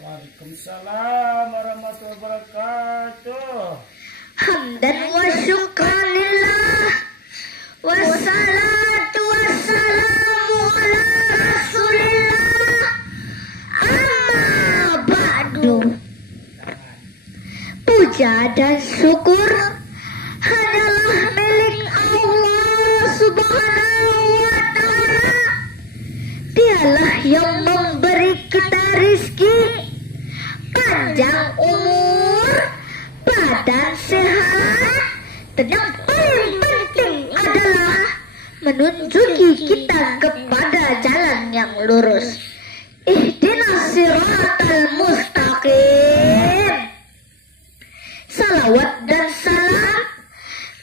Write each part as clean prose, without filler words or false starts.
Waalaikumsalam warahmatullahi wabarakatuh. Hamdan wa syukranillah, wassalatu wassalamu ala rasulillah, amma ba'du. Puja dan syukur hanyalah milik Allah subhanahu wa ta'ala. Dialah yang memberi kita rizki, panjang umur, badan sehat, dan yang paling penting adalah menunjuki kita kepada jalan yang lurus. Ihdinas siratal mustaqim. Salawat dan salam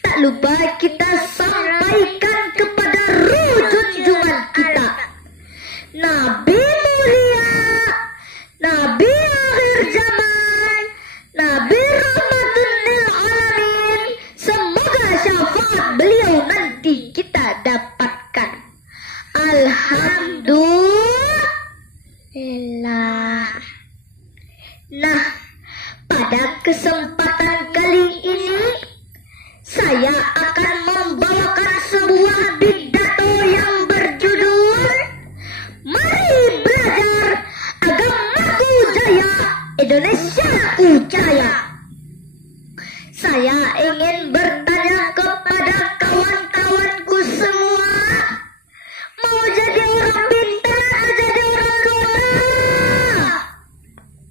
tak lupa kita sampaikan kepada ruh junjungan kita, Nabi mulia, Nabi akhir zaman, Nabi rahmatun lil alamin. Semoga syafaat beliau nanti kita dapatkan. Alhamdulillah. Nah, pada kesempatan kali ini saya akan membawakan sebuah pidato yang berjudul Mari Belajar Agamaku Jaya, Indonesiaku Jaya. Saya ingin bertanya kepada kawan-kawanku semua, mau jadi orang pintar atau jadi orang kota?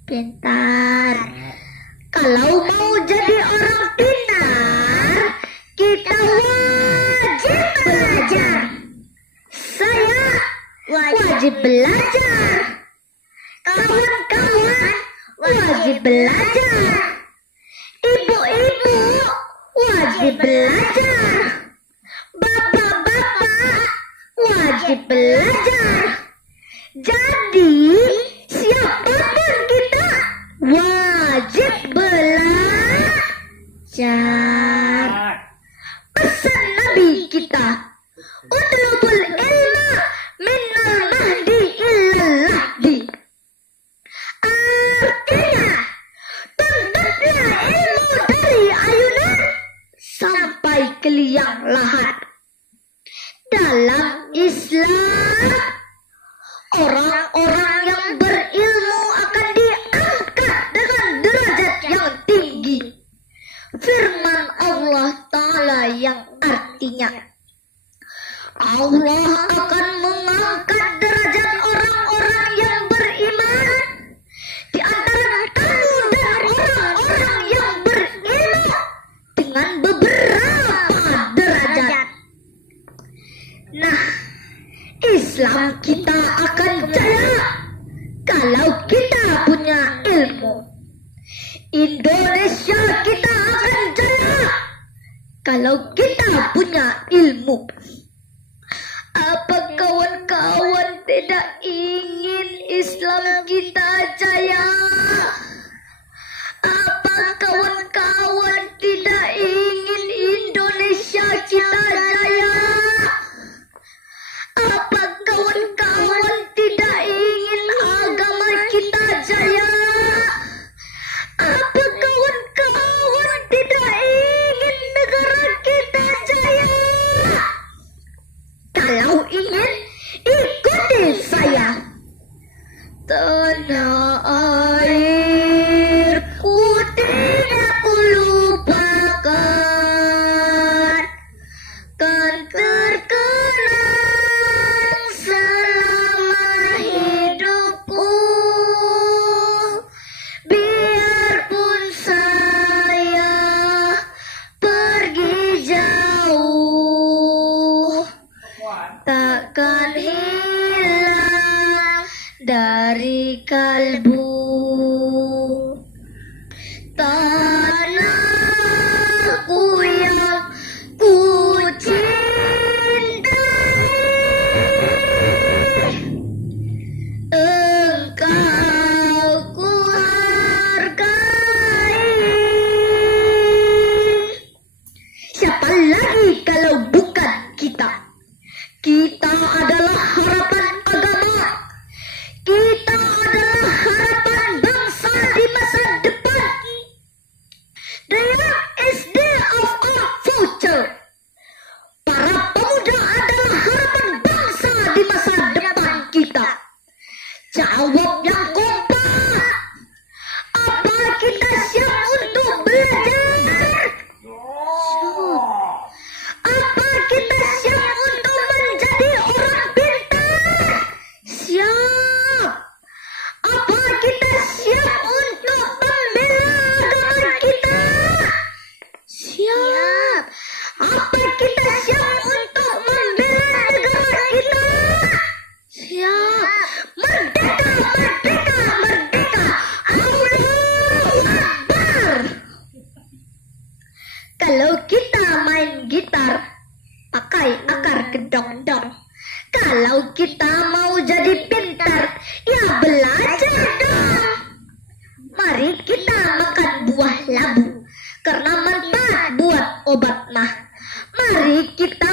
Pintar. Kalau mau jadi orang pintar, kita wajib belajar. Saya wajib belajar. Kawan-kawan wajib belajar. Ibu-ibu wajib belajar. Bapak-bapak wajib belajar. Jadi siapapun kita wajib belajar. Pesan Nabi kita, utlubul ilma minal mahdi illal lahdi. Artinya, tuntutlah ilmu dari ayunan sampai ke liang lahat. Dalam Islam, orang-orang yang berilmu akan diangkat dengan derajat yang tinggi. Firman Allah Ta'ala yang artinya, Allah akan mengangkat derajat orang-orang yang beriman di antara kamu dan orang-orang yang berilmu dengan beberapa derajat. Nah, Islam kita akan jaya kalau kita punya ilmu. Indonesia kita akan jaya kalau kita punya ilmu. Apa kawan-kawan tidak ingin Islam kita jaya? Apa kawan-kawan tidak ingin Indonesia kita jaya? Apa kawan-kawan tidak ingin agama kita jaya? Apa kawan-kawan tidak ingin negara kita jaya? Kalau ingin, ikuti saya. Tenang. ibu, tanahku yang ku cintai, engkau ku hargai. Siapa lagi kalau bukan kita? Kita adalah harapan agama. Kita adalah harapan bangsa di masa depan. They are SD of our future. Para pemuda adalah harapan bangsa di masa depan kita. Jawab yang kompak. Apa kita siap untuk belajar? Apa kita siap untuk menjadi orang pintar? Siap. Apa kita siap untuk membela agama kita? Siap. Apa kita siap untuk membela negara kita? Siap. Merdeka, merdeka, merdeka. Allahu Akbar. Kalau kita main gitar, pakai akar kedong-dong. Kalau kita mau jadi pintar, ya belajar dong. Mari kita makan buah labu, karena manfaat buat obat mah. Mari kita